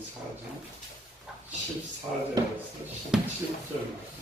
4장 14절에서 17절 말씀.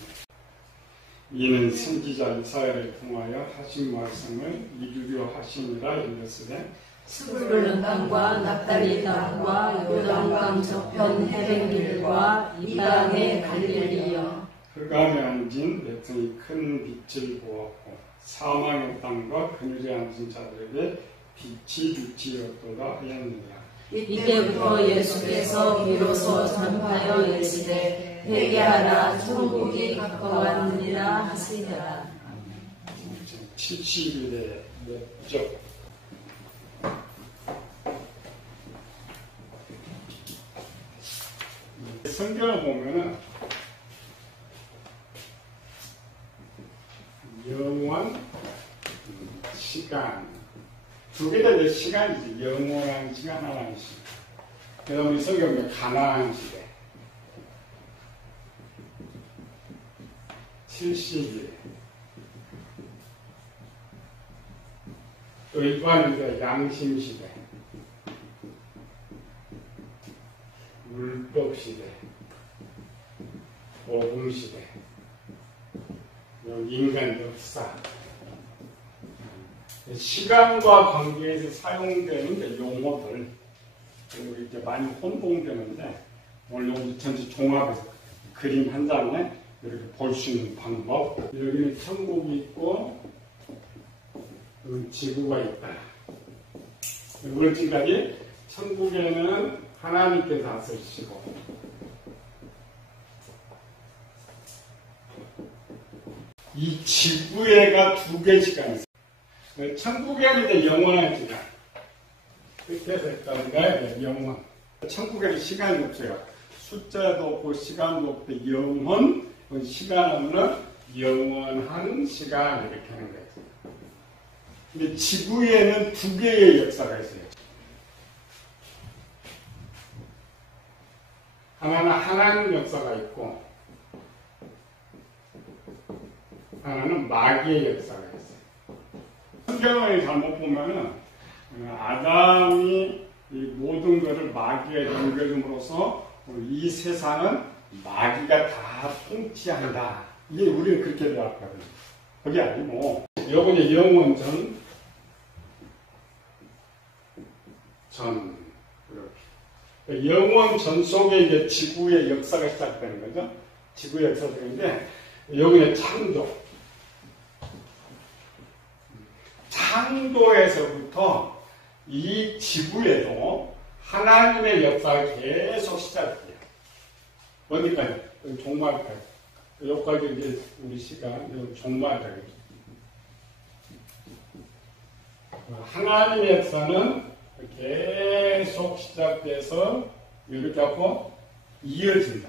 이는 선지자 이사야를 통하여 하신 말씀을 이루려 하심이라 이르시되 스불론 땅과 납달리 땅과 요단강 저편 해변길과 이 땅의 갈릴리여. 흑암에 앉은 백성이 큰 빛을 보았고 사망의 땅과 그늘에 앉은 자들에게 빛이 비치었도다 하였느니라. 이때부터 예수께서 비로소 전파하여 이르시되 회개하라 천국이 가까웠느니라 하시더라. 70일의 목적. 성경을 보면은 영원, 시간 두 개가 이제 시간이지. 영원한 시간, 하나의 시간. 그다음에 우리 성경에 가나안 시대 70일, 또 일반인들 양심 시대, 율법 시대, 복음 시대, 인간 역사. 시간과 관계에서 사용되는 용어들, 그리고 이렇게 많이 혼동되는데, 오늘 여기 전체 종합해서 그림 한 장에 이렇게 볼 수 있는 방법. 여기는 천국이 있고, 여기 지구가 있다. 우리 지금까지 천국에는 하나님께서 다스리시고, 이 지구에가 두 개씩가 있어요. 천국에는 이제 영원한 시간. 그래서 했다는가 영원. 천국에는 시간이 없어요. 숫자도 없고 시간도 없고 영원, 시간 없는 영원한 시간 이렇게 하는 거예요. 근데 지구에는 두 개의 역사가 있어요. 하나는 하나님 역사가 있고 하나는 마귀의 역사가 있어요. 성경을 잘못 보면은 아담이 이 모든 것을 마귀에 넘겨줌으로써 이 세상은 마귀가 다 통치한다. 이게 우리는 그렇게 배웠거든요. 그게 아니고 요번에 영원전 이렇게 영원전 속에 이제 지구의 역사가 시작되는 거죠. 지구의 역사가 되는데 여기는 창조에서부터 이 지구에도 하나님의 역사가 계속 시작돼요. 어디까지? 종말까지. 여기까지 이제 우리 시간, 종말까지. 하나님의 역사는 계속 시작돼서 이렇게 하고 이어진다.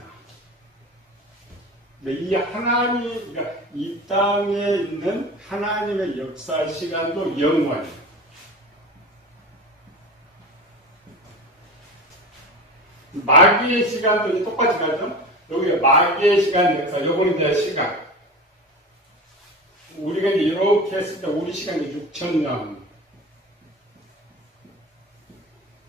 이 하나님, 그러니까 이 땅에 있는 하나님의 역사 시간도 영원이에요. 마귀의 시간도 이제 똑같이 가죠? 여기가 마귀의 시간 역사, 요거는 이제 시간. 우리가 이제 이렇게 했을 때 우리 시간이 6,000년.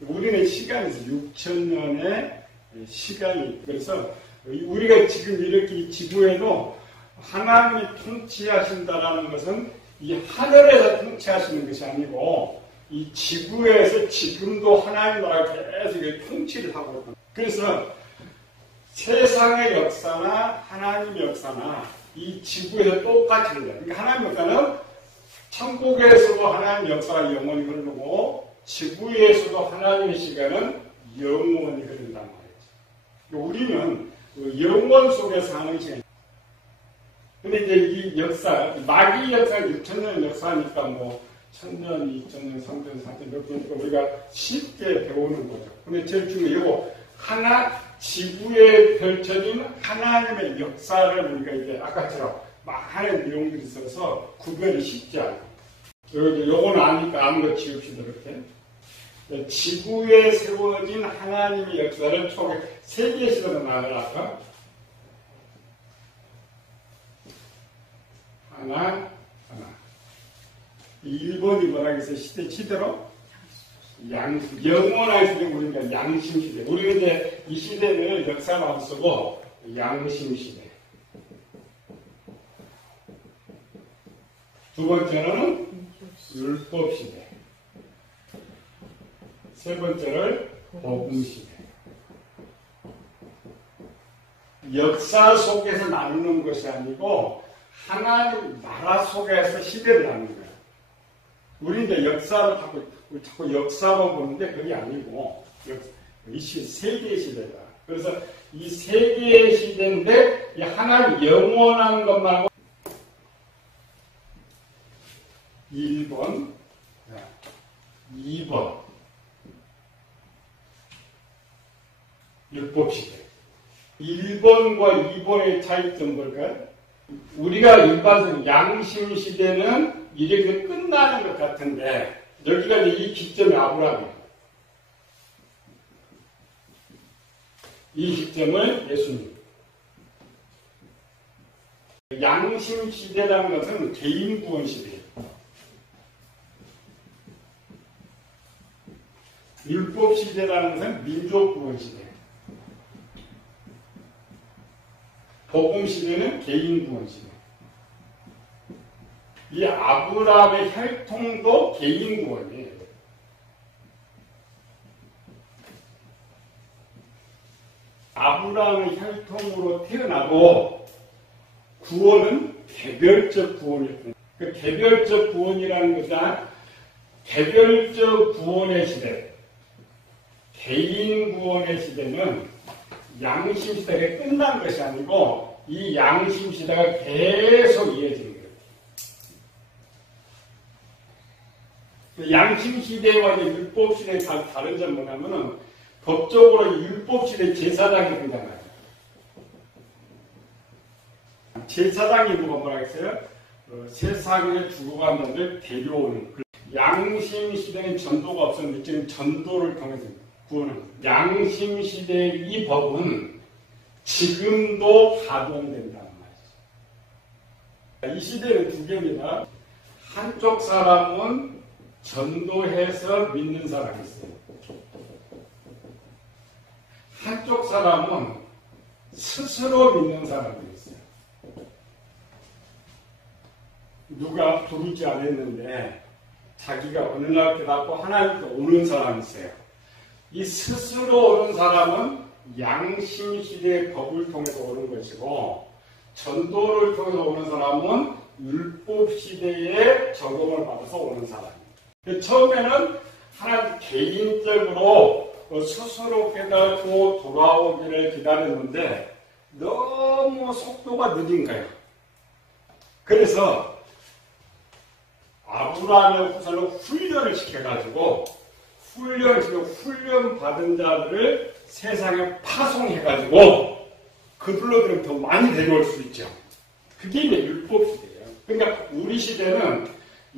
우리는 시간에서 6,000년의 시간이, 그래서 우리가 지금 이렇게 지구에도 하나님이 통치하신다라는 것은 이 하늘에서 통치하시는 것이 아니고 이 지구에서 지금도 하나님 나라가 계속 통치를 하고 있다. 그래서 세상의 역사나 하나님의 역사나 이 지구에서 똑같이 흘러요. 그러니까 하나님의 역사는 천국에서도 하나님의 역사가 영원히 흐르고 지구에서도 하나님의 시간은 영원히 흐른단 말이죠. 우리는 영원 속에 사는 시간. 근데 이제 이 역사, 마귀 역사는 6,000년 역사니까 뭐 1,000년, 2,000년, 3,000년, 4,000년 몇 개니까 우리가 쉽게 배우는 거죠. 근데 제일 중요한 이거 지구에 펼쳐진 하나님의 역사를 우리가 이제 아까처럼 많은 내용들이 있어서 구별이 쉽지 않아요. 요거는 아니까 아무것도 지읍시다 이렇게. 지구에 세워진 하나님의 역사를 총 3개의 시대로 나누라까? 하나. 1번이 뭐라 그랬어요? 시대로? 영원한 시대, 우리가 양심 시대. 우리는 이제 이 시대를 역사만 쓰고 양심 시대. 두 번째는 율법 시대. 세 번째는 복음 시대. 역사 속에서 나누는 것이 아니고 하나님 나라 속에서 시대를 나누는 거예요. 우리 이제 역사를 자꾸 역사로 보는데 그게 아니고 이 세계의 시대다. 그래서 이 세계의 시대인데 이 하나님 영원한 것만 1번, 2번 율법시대. 1번과 2번의 차이점 뭘까요? 우리가 일반적으로 양심시대는 이렇게 끝나는 것 같은데 여기가 이제 이 기점이 아브라함이에요. 이 기점을 예수님. 양심시대라는 것은 개인 구원 시대예요. 율법시대라는 것은 민족 구원 시대. 복음시대는 개인 구원 시대. 이 아브라함의 혈통도 개인 구원이에요. 아브라함의 혈통으로 태어나고 구원은 개별적 구원이에요. 그 개별적 구원이라는 것은 개별적 구원의 시대, 개인 구원의 시대는 양심 시대가 끝난 것이 아니고 이 양심 시대가 계속 이어지는 거예요. 양심 시대와 율법 시대의 다른 점 뭐냐면은 법적으로 율법 시대 제사장이 등장해요. 제사장이 뭐라 했어요? 세상에 죽어간 놈들 데려오는. 양심 시대는 전도가 없었는데 지금 전도를 통해서 구원합니다. 양심 시대의 이 법은 지금도 가동된다는 말이죠. 이 시대는 두 개입니다. 한쪽 사람은 전도해서 믿는 사람이 있어요. 한쪽 사람은 스스로 믿는 사람이 있어요. 누가 부르지 않았는데 자기가 어느 날 깨닫고 하나님께 오는 사람이 있어요. 이 스스로 오는 사람은 양심시대의 법을 통해서 오는 것이고 전도를 통해서 오는 사람은 율법시대의 적용을 받아서 오는 사람입니다. 처음에는 하나님 개인적으로 스스로 깨닫고 돌아오기를 기다렸는데 너무 속도가 느린 거예요. 그래서 아브라함의 후손을 훈련을 시켜가지고 훈련 받은 자들을 세상에 파송해가지고 그들로 더 많이 데려올 수 있죠. 그게 이제 율법 시대예요. 그러니까 우리 시대는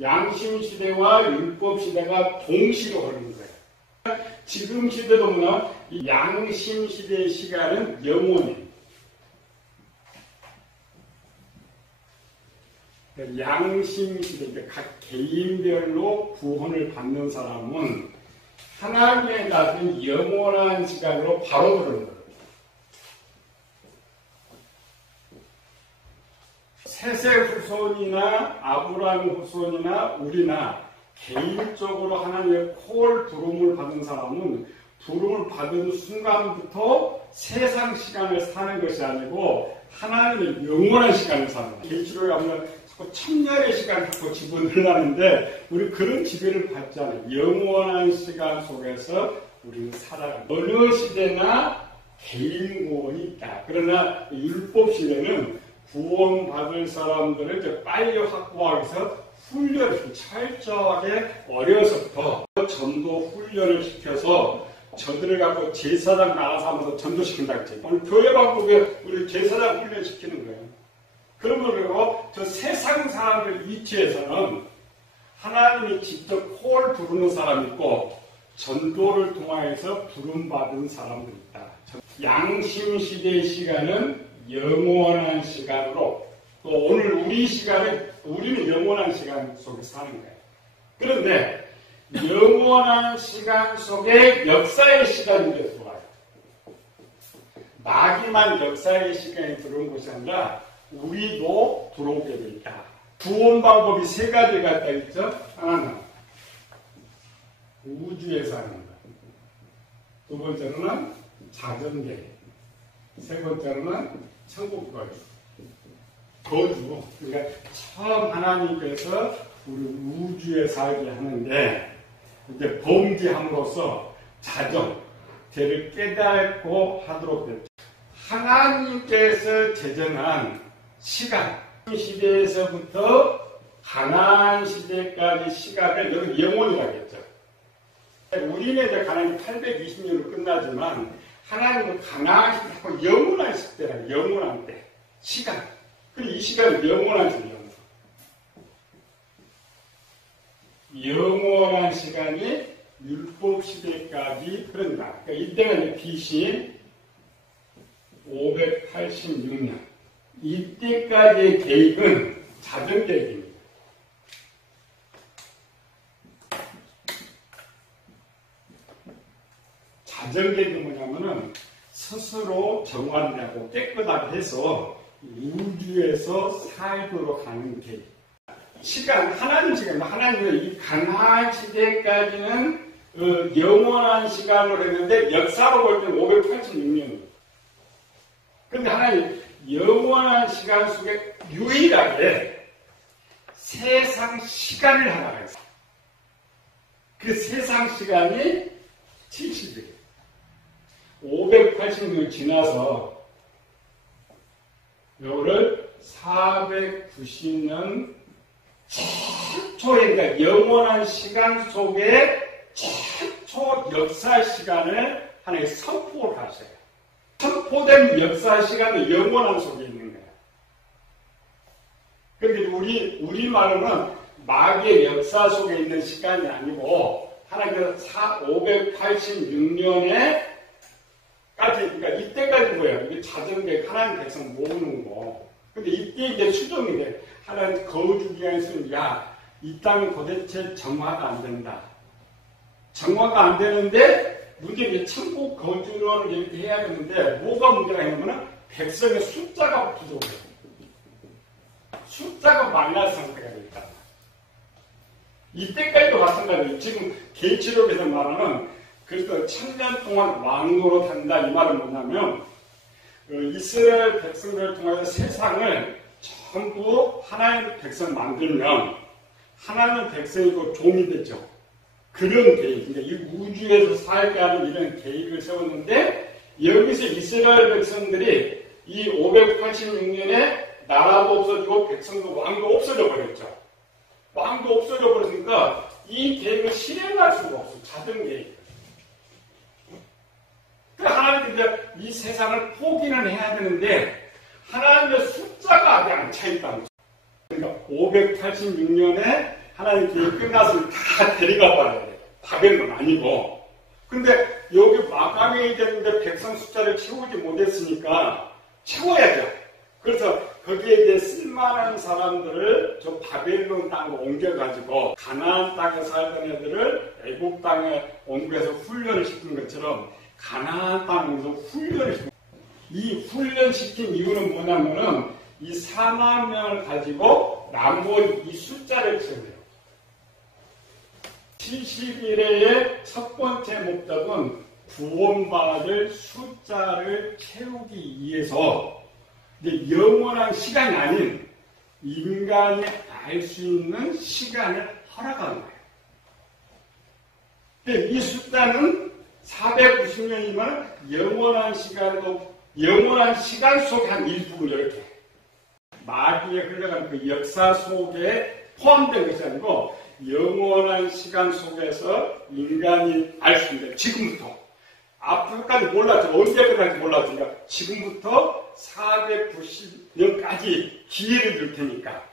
양심 시대와 율법 시대가 동시로 흐르는 거예요. 지금 시대도 뭐냐? 이 양심 시대의 시간은 영원이에요. 양심 시대, 각 개인별로 구원을 받는 사람은 하나님의 나신 영원한 시간으로 바로 들어오는 거예요. 셋의 후손이나 아브라함 후손이나 우리나 개인적으로 하나님의 콜 부름을 받은 사람은 부름을 받은 순간부터 세상 시간을 사는 것이 아니고 하나님의 영원한 시간을 사는 거예요. 계시록에 가면 자꾸 천년의 시간을 자꾸 집어넣으려는데 우리 그런 지배를 받지 않아요. 영원한 시간 속에서 우리는 살아가요. 어느 시대나 개인 구원이 있다. 그러나 율법 시대는 구원받을 사람들을 이제 빨리 확보하기 위해서 훈련을 철저하게 어려서부터 전도 훈련을 시켜서 저들을 갖고 제사장 나가서 하면서 전도시킨다 그랬지. 오늘 교회 방법에 우리 제사장 훈련시키는 거예요. 그러면 그리고 저 세상 사람들 위치에서는 하나님이 직접 콜 부르는 사람이 있고 전도를 통하여서 부름받은 사람들이 있다. 양심 시대의 시간은 영원한 시간으로 또 오늘 우리 시간은 우리는 영원한 시간 속에 사는 거예요. 그런데 영원한 시간 속에 역사의 시간이 들어와요. 마귀만 역사의 시간에 들어온 것이 아니라 우리도 들어오게 돼 있다. 구원 방법이 세 가지가 있다 했죠. 하나는 우주에서 하는 것. 두 번째로는 자전계. 세 번째로는 천국 거주. 그러니까 처음 하나님께서 우리 우주에 살게 하는데 이제 범죄함으로써 죄를 깨닫고 하도록 됐죠. 하나님께서 제정한 시간, 시대에서부터 가나안 시대까지 시간을 여기 영원이라고 했죠. 우리는 이제 가나안이 820년으로 끝나지만 하나님은 가나안 시대하고 영원한 시대라고, 영원한 때, 시간. 그리고 이 시간은 영원한 시대예요. 영원한 시간이 율법 시대까지 흐른다. 그러니까 이때가 BC 586년. 이때까지의 계획은 자전 계획입니다. 자전 계획은 뭐냐면은 스스로 정화되고 깨끗하게 해서 우주에서 살도록 하는 계획. 시간, 하나님 시간, 하나님은 이 가나안 시대까지는 영원한 시간으로 했는데 역사로 볼 때는 586년. 그런데 하나님 영원한 시간 속에 유일하게 세상 시간을 하나 했어요. 그 세상 시간이 70일. 586년 지나서 요거를 490년 최초의, 그러니까 영원한 시간 속에 최초 역사 시간을 하나님 선포를 하셔요. 선포된 역사 시간은 영원한 속에 있는 거예요. 그런데 우리말로는 마귀의 역사 속에 있는 시간이 아니고 하나님께서 586년에 까지, 그러니까 이때까지 뭐예요? 이게 자전계 하나님 백성 모으는 거. 근데 이때 이제 수정이 돼. 하나님 거주 기간에서는 이 땅은 도대체 정화가 안 된다. 정화가 안 되는데 문제는 이제 천국 거주를 이렇게 해야 되는데 뭐가 문제가 있냐면 백성의 숫자가 부족해요. 숫자가 마이너스 상태가 있다. 이때까지도 마찬가지예요. 지금 계시록에서 말하는 그래서 1000년 동안 왕노로 산다 이 말은 뭐냐면 이스라엘 백성들을 통해서 세상을 전부 하나님의 백성 만들면 하나님의 백성이고 종이 되죠. 그런 계획, 그러니까 이 우주에서 살게 하는 이런 계획을 세웠는데 여기서 이스라엘 백성들이 이 586년에 나라도 없어지고 백성도 왕도 없어져 버렸죠. 왕도 없어져 버렸으니까 이 계획을 실행할 수가 없어. 자전 계획. 하나님께서 이 세상을 포기는 해야 되는데 하나님의 숫자가 아직 안 차있다는 거죠. 그러니까 586년에 하나님 계획이 끝났으면 다 데려가 봐야 돼. 바벨론 아니고. 근데 여기 마감이 되는데 백성 숫자를 채우지 못했으니까 채워야죠. 그래서 거기에 이제 쓸만한 사람들을 저 바벨론 땅으로 옮겨가지고 가나안 땅에 살던 애들을 애국 땅에 옮겨서 훈련을 시킨 것처럼 가나안 땅에서 훈련을 시킨. 이 훈련시킨 이유는 뭐냐면은 이 4만 명을 가지고 남은 이 숫자를 채워요. 70일의 첫 번째 목적은 구원받을 숫자를 채우기 위해서 영원한 시간이 아닌 인간이 알 수 있는 시간을 허락하는 거예요. 이 숫자는 490년이면 영원한 시간도 영원한 시간 속에 한 일부분 이렇게 마귀에 흘러가는 그 역사 속에 포함된 것이 아니고 영원한 시간 속에서 인간이 알 수 있는 지금부터 앞으로까지 몰랐죠. 언제 끝날지 몰랐죠. 그러니까 지금부터 490년까지 기회를 줄 테니까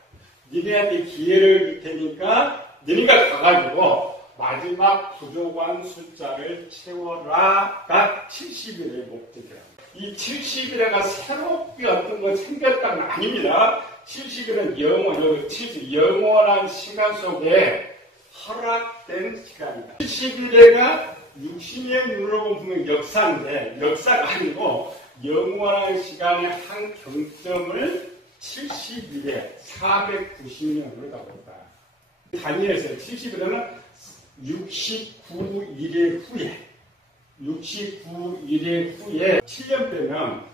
니네한테 기회를 줄 테니까 니네가 가가지고 마지막 부족한 숫자를 채워라가 70일의 목적이에요. 이 70일에가 새롭게 어떤 거 생겼다는 아닙니다. 70일은 영원한 시간 속에 허락된 시작된 시간이다. 70일에가 육신의 눈으로 보면 역사인데 역사가 아니고 영원한 시간의 한 경점을 70일에 490년으로 가볼까. 다니엘서 70일에는 69일 후에 7년 빼면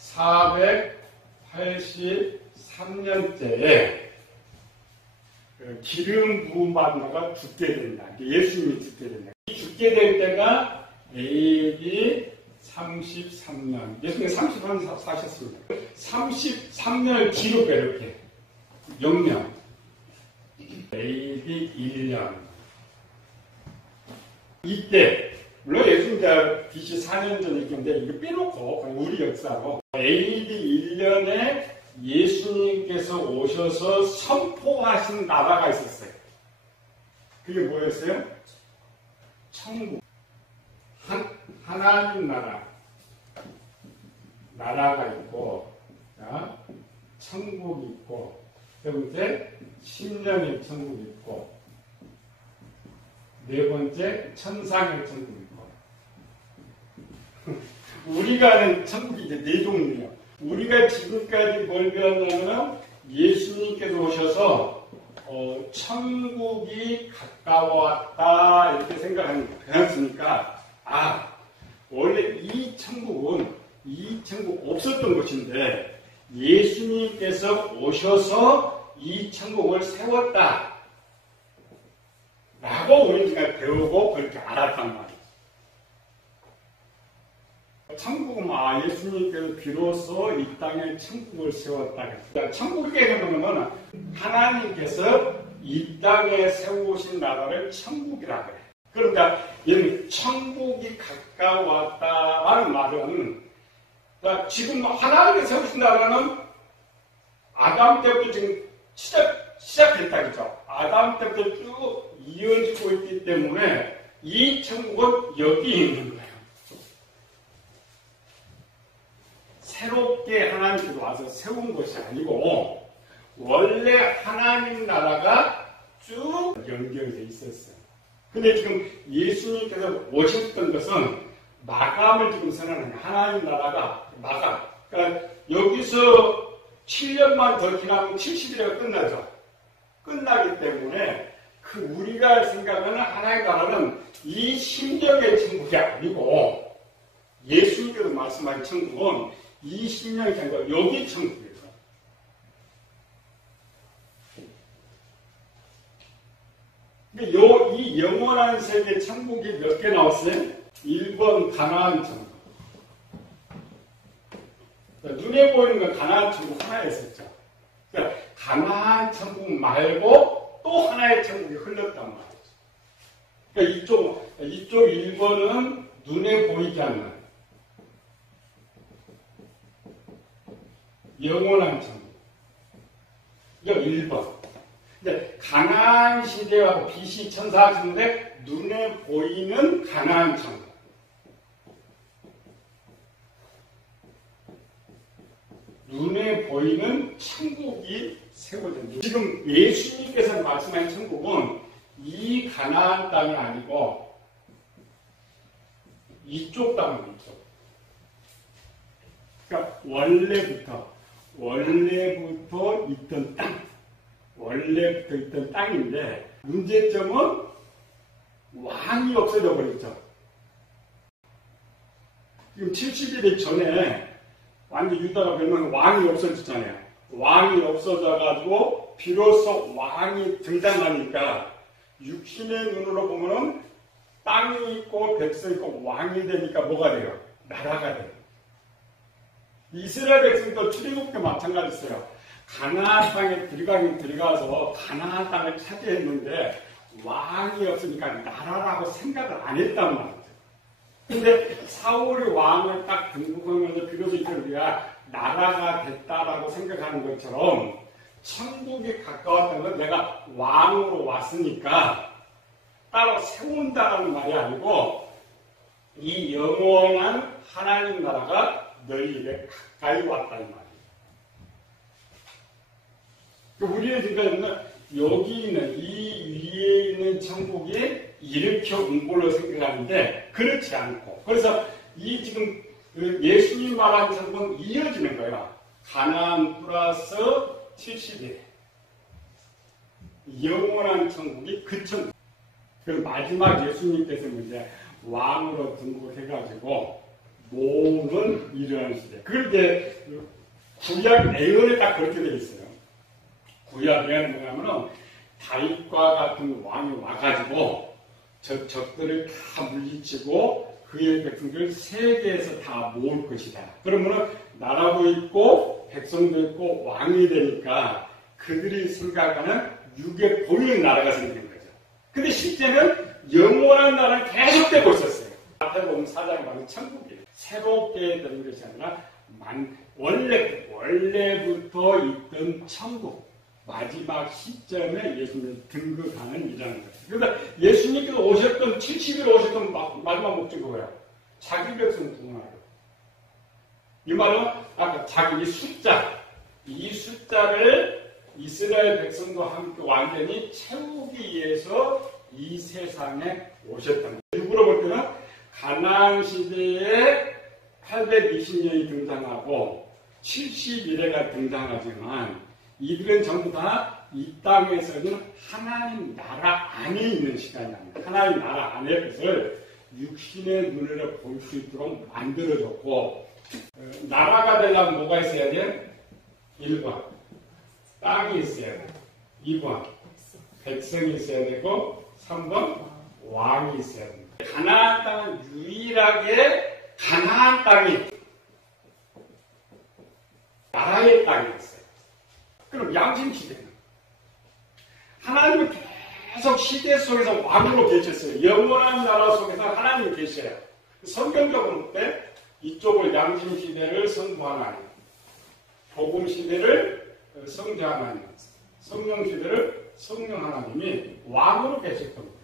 483년째에 기름 부음 받다가 죽게 된다. 예수님이 죽게 된다. 죽게 될 때가 AD 33년. 예수님이 33년 사셨습니다. 33년을 기록해 이렇게. 0년. AD 1년. 이때 물론 예수님 BC 4년 전에 있는데 이거 빼놓고 우리 역사로 AD 1년에 예수님께서 오셔서 선포하신 나라가 있었어요. 그게 뭐였어요? 천국. 하나님 나라가 있고, 자, 천국이 있고, 세 번째, 10년의 천국이 있고, 네 번째, 천상의 천국이 있고. 우리가 아는 천국이 이제 네 종류예요. 우리가 지금까지 뭘 배웠냐면 예수님께서 오셔서 천국이 가까웠다 이렇게 생각하는 거예요. 그렇습니까? 원래 이 천국 없었던 것인데 예수님께서 오셔서 이 천국을 세웠다 라고 우리가 배우고 그렇게 알았단 말이에요. 천국은 예수님께서 비로소 이 땅에 천국을 세웠다. 천국에 보면 하나님께서 이 땅에 세우신 나라를 천국이라고 해요. 그러니까 여러분 천국이 가까웠다라는 말은 지금 하나님께서 세우신 나라는 아담 때부터 지금 시작했다 그죠? 아담 때부터 쭉 이어지고 있기 때문에 이 천국은 여기 있는 거예요. 새롭게 하나님께서 와서 세운 것이 아니고 원래 하나님 나라가 쭉 연결되어 있었어요. 근데 지금 예수님께서 오셨던 것은 마감을 지금 선언하는 하나님 나라가 마감. 그러니까 여기서 7년만 더 지나면 70일에가 끝나죠. 끝나기 때문에 우리가 생각하는 하나님 나라는 이 심령의 천국이 아니고 예수님께서 말씀하신 천국은 이 심령의 천국, 여기 천국이에요. 근데 이 영원한 세계 천국이 몇 개 나왔어요? 1번 가나안 천국. 눈에 보이는 건 가나안 천국 하나였었죠. 그러니까 가나안 천국 말고 또 하나의 천국이 흘렀단 말이죠. 그러니까 이쪽 1번은 눈에 보이지 않는 영원한 천국. 이거 1번. 근데 가나안 시대와 BC 1400년대 눈에 보이는 가나안 천국. 눈에 보이는 천국이 세워졌죠. 지금 예수님께서 말씀하신 천국은 이 가나안 땅이 아니고 이쪽 땅이죠. 그러니까 원래부터 있던 땅인데 문제점은 왕이 없어져 버렸죠. 지금 70일 전에 완전 유다가 멸망한 왕이 없어졌잖아요. 왕이 없어져가지고 비로소 왕이 등장하니까 육신의 눈으로 보면은 땅이 있고 백성이 있고 왕이 되니까 뭐가 돼요? 나라가 돼요. 이스라엘 백성도 출애굽때 마찬가지였어요. 가나안 땅에 들어가서 가나안 땅을 차지했는데 왕이 없으니까 나라라고 생각을 안 했단 말이죠. 근데 사울이 왕을 딱 등극하면서 비로소 우리가 나라가 됐다라고 생각하는 것처럼 천국이 가까웠던 건 내가 왕으로 왔으니까 따로 세운다라는 말이 아니고 이 영원한 하나님 나라가 너희 입에 가까이 왔다는 말이에요. 우리는 지금 여기 있는 이 위에 있는 천국이 일으켜 온 걸로 생각하는데 그렇지 않고 그래서 이 지금 예수님 말한 천국은 이어지는 거예요. 가나안 플러스 70일 영원한 천국이 그 천국. 그 마지막 예수님께서 이제 왕으로 등극해가지고 모든 일어나는 시대. 그런데 구약 예언에 딱 그렇게 되어 있어요. 구약 예언은 뭐냐면은 다윗과 같은 왕이 와가지고 적들을 다 물리치고 그의 백성들 세계에서 다 모을 것이다. 그러면은 나라도 있고 백성도 있고 왕이 되니까 그들이 생각하는 육에 보이는 나라가 생기는 거죠. 근데 실제는 영원한 나라는 계속되고 있었어요. 앞에 보면 사장이 말하는 천국이에요. 새롭게 되는 것이 아니라 원래부터 있던 천국. 마지막 시점에 예수님을 등극하는 일이라는 거예요. 그러니까 예수님께서 오셨던 70일 오셨던 마지막 목적이 뭐예요? 자기 백성 구원하려. 이 말은 아까 자기 이 숫자를 이스라엘 백성도 함께 완전히 채우기 위해서 이 세상에 오셨던 거예요. 누구로 볼 때는 가나안 시대에 820년이 등장하고 70일에가 등장하지만 이들은 전부 다 이 땅에서는 하나님 나라 안에 있는 시간이 아닙니다. 하나님 나라 안의 것을 육신의 눈으로 볼 수 있도록 만들어줬고 나라가 되려면 뭐가 있어야 돼? 1번 땅이 있어야 돼. 2번 백성이 있어야 되고 3번 왕이 있어야 됩니다. 가나안 땅은 유일하게 가나안 땅이 나라의 땅이었어요. 그럼 양심시대는 하나님은 계속 시대 속에서 왕으로 계셨어요. 영원한 나라 속에서 하나님이 계셔요. 성경적으로 볼 때 이쪽을 양심시대를 성부 하나님, 복음시대를 성자 하나님, 성령시대를 성령 하나님이 왕으로 계셨던 거예요.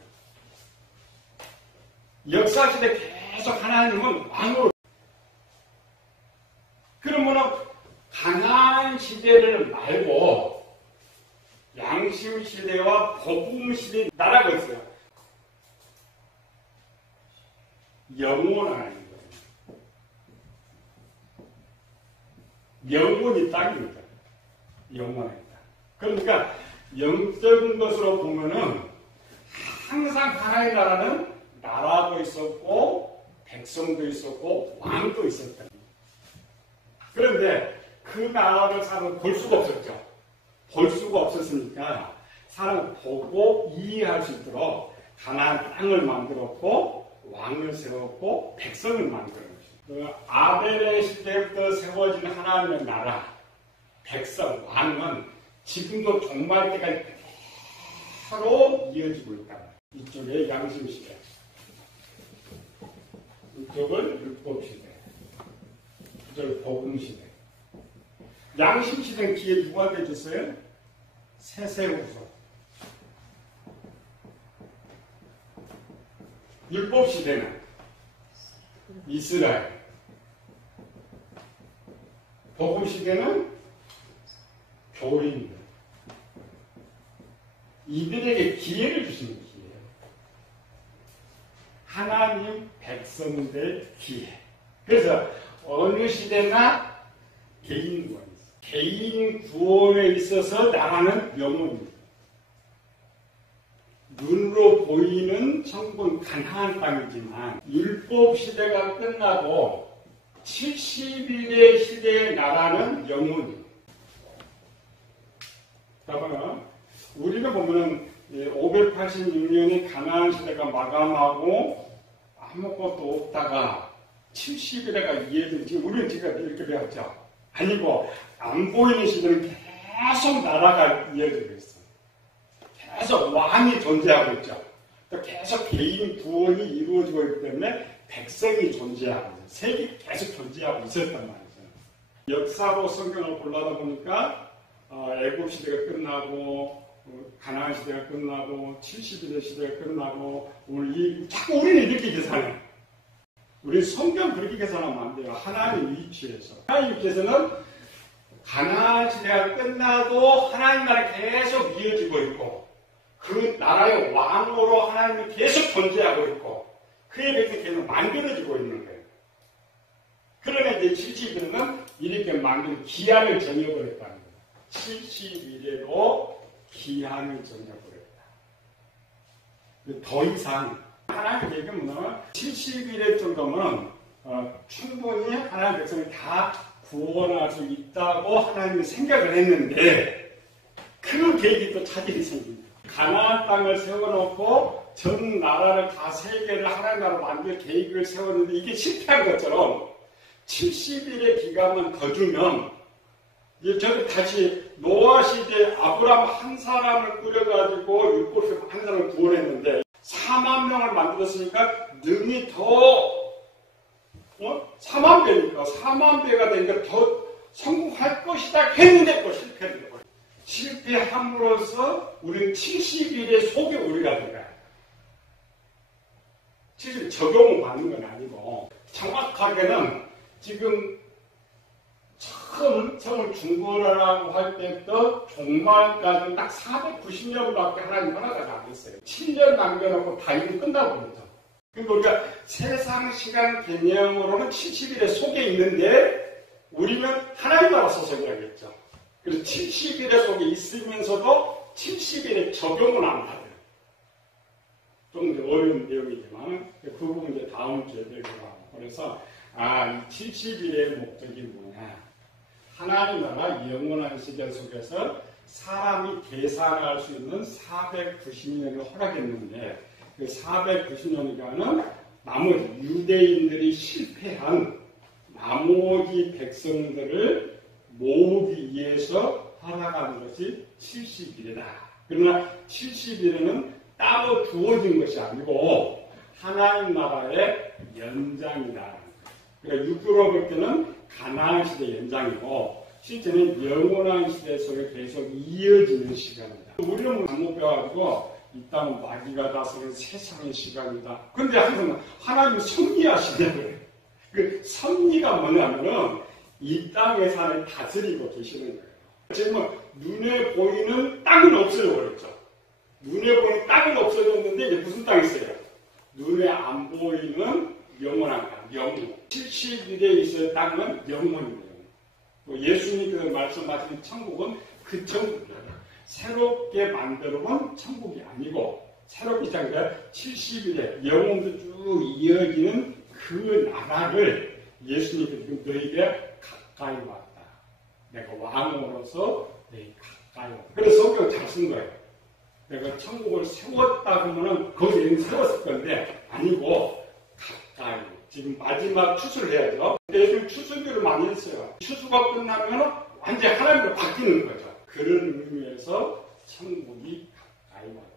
역사시대 계속 하나님은 왕으로. 그러면은 가나안 시대를 말고 양심 시대와 복음 시대 나라가 있어요. 영원한 거예요. 영원이 땅입니다. 영원한 땅. 그러니까 영적인 것으로 보면은 항상 하나의 나라는 나라도 있었고 백성도 있었고 왕도 있었다. 그런데 그 나라를 사람은 볼 수가 없었죠. 볼 수가 없었으니까 사람을 보고 이해할 수 있도록 가나안 땅을 만들었고 왕을 세웠고 백성을 만드는 것입니다. 아벨의 시대부터 세워진 하나님의 나라, 백성, 왕은 지금도 종말 때까지 그대로 이어지고 있다. 이쪽에 양심시대, 이쪽을 율법시대, 이쪽을 복음시대. 양심시대는 기회 누가 되줬어요? 세세후손. 율법시대는 이스라엘. 복음시대는 교인들. 이들에게 기회를 주시는 기회예요. 하나님 백성들 기회. 그래서 어느 시대나 개인 구원이 있어요. 개인 구원에 있어서 나라는 영혼입니다. 눈으로 보이는 천국은 가나안 땅이지만 율법 시대가 끝나고 70일의 시대의 나라는 영혼입니다. 그러면 우리가 보면은 586년에 가나안 시대가 마감하고 아무것도 없다가 70일에가 이해되지. 우리는 지금 이렇게 배웠죠. 아니고 안 보이는 시대는 계속 나라가 이어지고 있어요. 계속 왕이 존재하고 있죠. 또 계속 개인 구원이 이루어지고 있기 때문에 백성이 존재하고 있어요. 세계 계속 존재하고 있었단 말이죠. 역사로 성경을 골라다 보니까 애굽 시대가 끝나고 가나안 시대가 끝나고 70일의 시대가 끝나고 자꾸 우리는 이렇게 계산해요. 우리 성경 그렇게 계산하면 안 돼요. 하나님 위치에서. 하나님 위치에서는 가나안 시대가 끝나도 하나님 나라 계속 이어지고 있고 그 나라의 왕으로 하나님이 계속 존재하고 있고 그에 대해서 계속 만들어지고 있는 거예요. 그러나 이제 70일은 이렇게 만든 기한을 정해버렸다는 거예요. 70일에도 기한을 정해버렸다. 더 이상 하나님 얘기하면 70일의 정도면 충분히 하나님 백성을 다 구원할 수 있다고 하나님이 생각을 했는데 그 계획이 또 차질이 생깁니다. 가나안 땅을 세워놓고 전 나라를 다 세계를 하나님 나라로 만들 계획을 세웠는데 이게 실패한 것처럼 70일의 기간만 더 주면 이제 저도 다시 노아 시대에 아브라함 한 사람을 꾸려가지고 율법에서 한 사람을 구원했는데 4만 명을 만들었으니까 능이 더 4만 배니까 4만 배가 되니까 더 성공할 것이다 했는데 또 실패를 해버려요. 실패함으로써 우리는 70일의 속에 우리가 들어가요. 70일 적용을 받는 건 아니고 정확하게는 지금 처음 중보라고 할 때부터 종말까지 딱 490년밖에 하나님 허락을 안 했어요. 7년 남겨놓고 다 이미 끝나버리죠. 그러니까 우리가 세상 시간 개념으로는 70일의 속에 있는데 우리는 하나님 나라 소속이라겠죠. 그래서 70일의 속에 있으면서도 70일의 적용은 안 받아요. 좀 어려운 내용이지만 그 부분 이제 다음 주에 배우고 그래서 이 70일의 목적이 뭐냐? 하나님 나라 영원한 시대 속에서 사람이 계산할 수 있는 490년을 허락했는데 그 490년이라는 나머지 유대인들이 실패한 나머지 백성들을 모으기 위해서 허락하는 것이 70일이다. 그러나 70일에는 따로 주어진 것이 아니고 하나님 나라의 연장이다. 그러니까 육교로 볼 때는 가나안 시대 연장이고 실제는 영원한 시대 속에 계속 이어지는 시간이다. 우리는 잘못 배워가지고 이 땅은 마귀가 다스리는 세상의 시간이다. 그런데 항상 하나님은 섭리하시대요. 그 섭리가 뭐냐면은 이 땅에 사는 다스리고 계시는 거예요. 지금 눈에 보이는 땅은 없어져버렸죠. 눈에 보이는 땅은 없어졌는데 이제 무슨 땅이 있어요? 눈에 안 보이는 영원한 땅, 영원. 70일에 있을 땅은 영원이에요. 예수님께서 말씀하신 천국은 그 천국이에요. 새롭게 만들어본 천국이 아니고 새롭게 아니라 70일에 영원도 쭉 이어지는 그 나라를 예수님께서 지금 너희에게 가까이 왔다. 내가 왕으로서 너희 가까이 왔다. 그래서 성경 잘 쓴 거예요. 내가 천국을 세웠다 그러면 거기서 이미 세웠을 건데 아니고 가까이. 지금 마지막 추수를 해야죠. 예수님 추수기를 많이 했어요. 추수가 끝나면 완전히 하나님으로 바뀌는 거죠. 그런 의미에서 천국이 가까이 왔다.